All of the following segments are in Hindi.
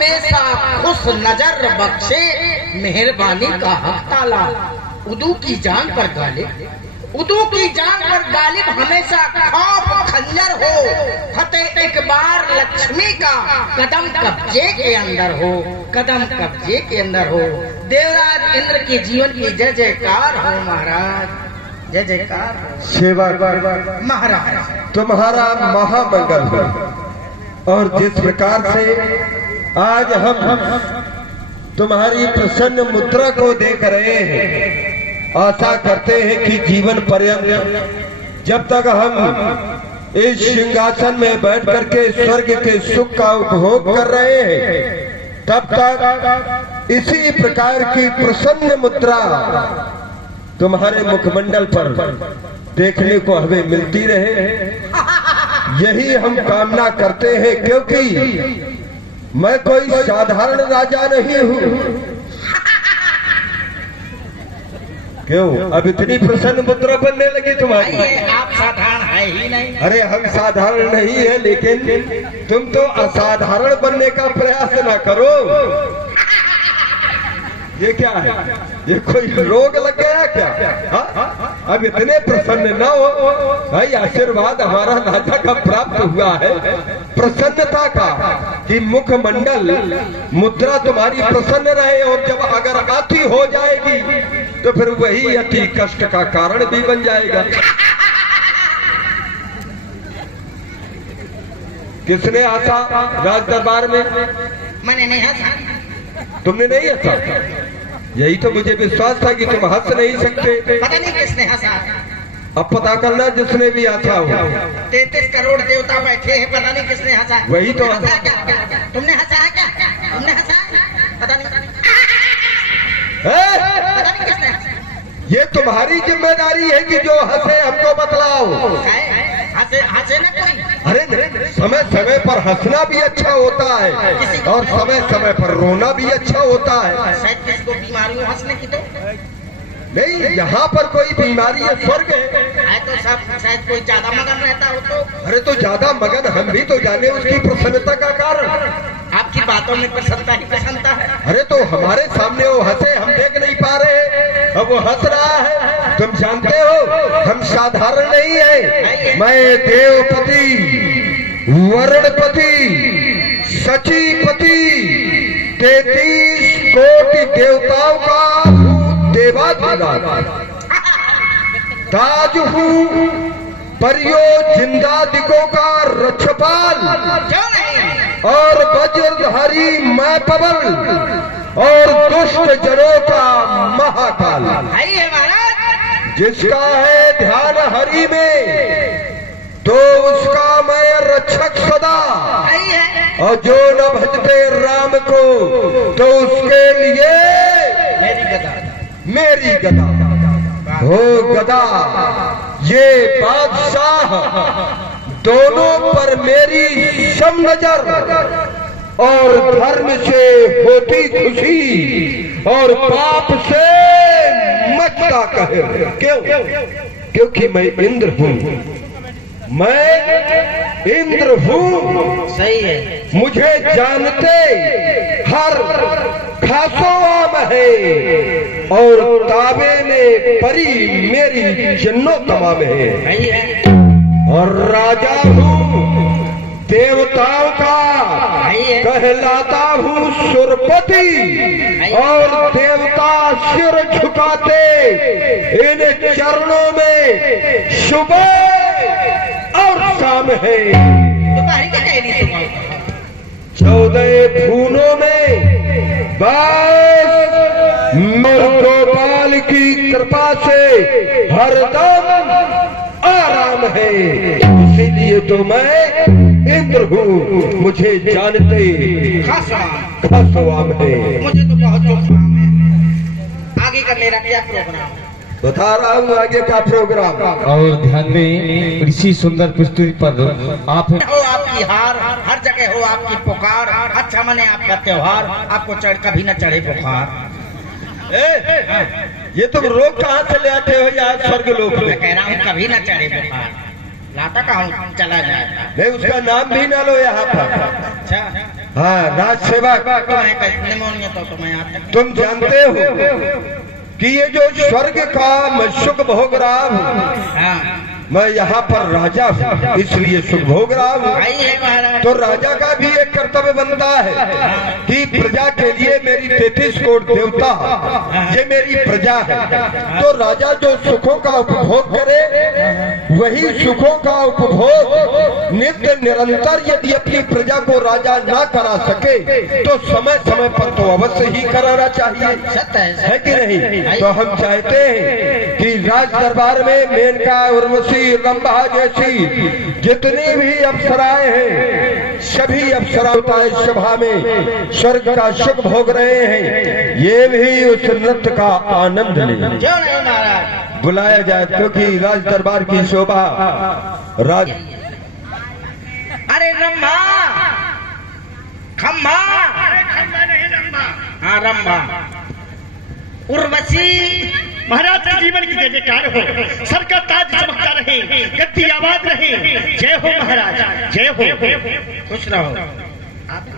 हमेशा खुश नजर बख्शे, मेहरबानी का हक ताला। उदू की जान पर गालिब, उदू की जान पर गालिब, हमेशा खौफ खंजर हो। फतेह एक बार लक्ष्मी का, कदम कब्जे के अंदर हो, कदम कब्जे के अंदर हो। देवराज इंद्र के जीवन की जय जयकार हो महाराज, जय जयकार। सेवा महाराज तुम्हारा महामंगल हो। और जिस प्रकार से आज हम तुम्हारी प्रसन्न मुद्रा को देख रहे हैं, आशा करते हैं कि जीवन पर्यंत जब तक हम इस सिंहासन में बैठ करके स्वर्ग के सुख का उपभोग कर रहे हैं, तब तक इसी प्रकार की प्रसन्न मुद्रा तुम्हारे मुखमंडल पर देखने को हमें मिलती रहे। यही हम कामना करते हैं, क्योंकि मैं कोई साधारण राजा नहीं हूँ। क्यों अब इतनी प्रसन्न मुद्रा बनने लगी तुम्हारी? आप साधारण है ही नहीं। अरे हम साधारण नहीं है, लेकिन तुम तो असाधारण बनने का प्रयास ना करो। ये क्या है? ये कोई रोग लग गया क्या? हा? अब इतने प्रसन्न ना हो भाई। आशीर्वाद हमारा राजा का प्राप्त हुआ है प्रसन्नता का, कि मुखमंडल मुद्रा तुम्हारी प्रसन्न रहे। और जब अगर अति हो जाएगी तो फिर वही अति कष्ट का कारण भी बन जाएगा। किसने हंसा राज दरबार में? मैंने नहीं हंसा। तुमने नहीं हंसा? यही तो मुझे विश्वास था कि तुम हंस नहीं सकते। पता नहीं किसने हंसा। अब पता करना जिसने भी हंसा हो। 33 करोड़ देवता बैठे हैं, पता नहीं किसने हंसा। वही तो हंसा क्या? तुमने हंसा है क्या? तुमने हंसा? पता नहीं किसने हंसा। ये तुम्हारी जिम्मेदारी है कि जो हंसे हमको बतलाओ। हंसे ना कोई। अरे समय समय पर हंसना भी अच्छा होता है, और समय समय पर रोना भी अच्छा होता है। शायद किसको बीमारी हो हंसने की, तो नहीं, यहाँ पर कोई बीमारी है, स्वर्ग है तो सब शायद कोई ज्यादा मगन रहता हो तो। अरे तो ज्यादा मगन हम भी तो जाने उसकी प्रसन्नता का कारण। आपकी बातों में प्रसन्नता ही प्रसन्नता है। अरे तो हमारे सामने वो हंसे, हम देख नहीं पा रहे, अब वो हंस रहा है। तुम जानते हो हम साधारण नहीं है। मैं देवपति, वरुणपति, सचीपति, 33 कोटि देवताओं का देवाधिराज ताज हूँ, परियों जिंदादिकों का रक्षपाल, और वज्रधारी मैं पवन, और दुष्ट जनों का महाकाल। जिसका है ध्यान हरि में, तो उसका मैं रक्षक सदा, और जो न भजते राम को, तो उसके लिए मेरी गदा हो गदा। ये बादशाह दोनों पर मेरी सम नजर, और धर्म से होती खुशी, और पाप से मचता कहर। क्यों? क्योंकि मैं इंद्र हूँ, मैं इंद्र हूँ। सही है। मुझे जानते हर खासो आम है, और ताबे में परी मेरी जन्नो तमाम है। और राजा हूँ देवताओं का, कहलाता हूँ सुरपति, और देवता सिर झुकाते इन चरणों में सुबह और शाम है। 14 भूनों में बस गोपाल की कृपा से हरदम आराम है। इसीलिए तो मैं इंद्र हूँ, मुझे जानते खासवाम है। मुझे तो बहुत जोखिम है। आगे का मेरा क्या प्रोग्राम? बता रहा हूँ आगे का प्रोग्राम। और ध्यान दें, इसी सुंदर प्रस्तुति पर आप हो आपकी हार, हर जगह हो आपकी पुकार। अच्छा मने आपका त्योहार, आपको कभी न चढ़े बुखार। ये तुम रोग कहाँ से ले आते हो यार? स्वर्ग लोक में कह रहा हूँ कभी न चढ़े बुखार। लाता कहाँ चला जाएगा। नहीं, उसका नाम भी ना लो यहाँ पर। अच्छा हाँ, राज सेवक, तुम जानते हो कि ये जो स्वर्ग का मैं सुख भोग रहा हूँ, मैं यहाँ पर राजा हूँ इसलिए सुख भोग रहा हूँ। तो राजा का भी एक कर्तव्य बनता है कि प्रजा के लिए मेरी 33 करोड़ देवता ये मेरी प्रजा है। तो राजा जो सुखों का उपभोग करे वही सुखों का उपभोग नित्य निरंतर यदि अपनी प्रजा को राजा ना करा सके तो समय समय पर तो अवश्य ही कराना चाहिए, है कि नहीं? तो हम चाहते हैं कि राज दरबार में मेनका, उर्वशी, रंभा जैसी जितनी भी अप्सराएं हैं सभी अप्सराएं सभा में स्वर्ग का सुख भोग रहे हैं। ये भी उस नृत्य का आनंद लें, बुलाया जाए क्योंकि राज दरबार की शोभा राज। अरे रंभा, खम्भा, हाँ रंभा, उर्वशी, महाराज के जीवन की जय जयकार हो, सर का ताज चमकता रहे, गद्दी आबाद रहे। जय हो महाराज, जय हो। खुश रहो।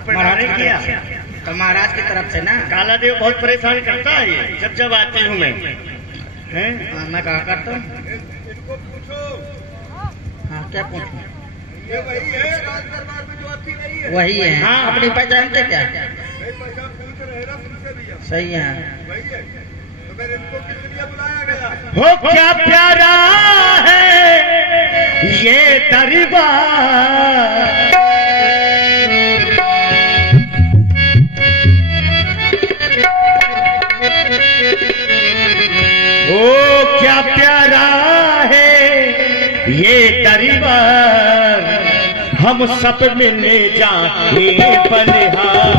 महाराज ने किया तो महाराज की तरफ से ना काला देव बहुत परेशान करता है ये, जब जब आती हूँ मैं। मैं कहा करता हूँ, हाँ क्या पूछूं? ये वही है राज दरबार में जो आती नहीं है, वही है। हाँ। अपनी पहचानते क्या? सही है। तो फिर इनको किस लिए बुलाया गया? हो क्या प्यारा है ये दरबार, ओ क्या प्यारा है ये दरबार। हम सब मिले जाए बलिहार,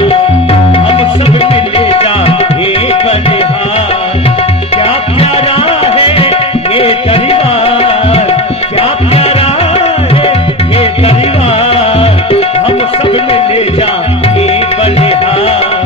हम सब मिले जाए बलिहार। क्या प्यारा है ये दरबार, क्या प्यारा है ये दरबार। हम सब मिले जाए बलिहार।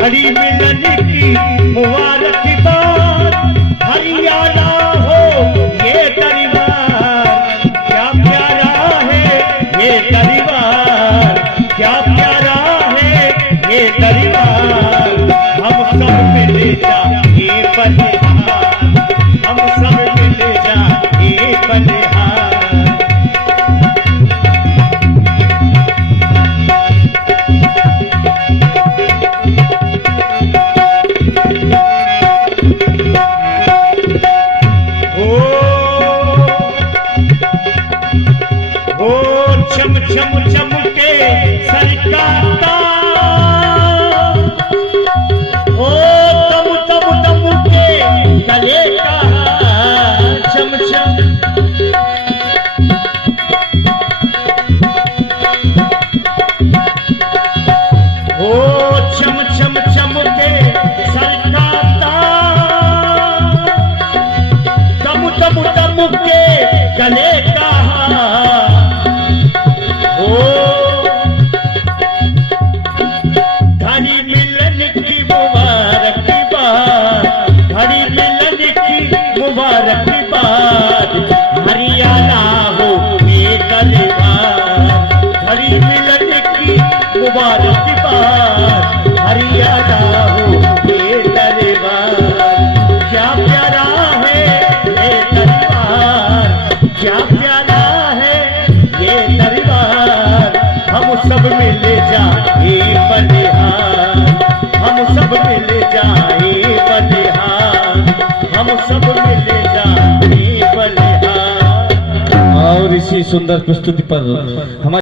हरी मिलन की मुबारकबाद, हरियाणा हो ये दरबार। क्या प्यारा है ये दरबार, क्या प्यारा है ये दरबार। हम सब मिले जाए बलिहार, हम सब मिले जाए बलिहार। चम चम चम के सरकाता, ओ तम तम तम के गले का चम चम। ओ चम चम चम के सरकाता, तम तम तम के गले का घड़ी मिलन की मुबारकबाद, घड़ी मिलन की मुबारकबाद। हरियाणा हो ये दरबार, घड़ी मिलन की मुबारकबाद। हरियाणा हो ये दरबार। क्या प्यारा है ये दरबार, क्या प्यारा है ये दरबार। हम सब मिले जाए बलिहार, हम सब मिले जाए बलिहार, हम सब मिले जाए बलिहार। और इसी सुंदर प्रस्तुति पर हमारे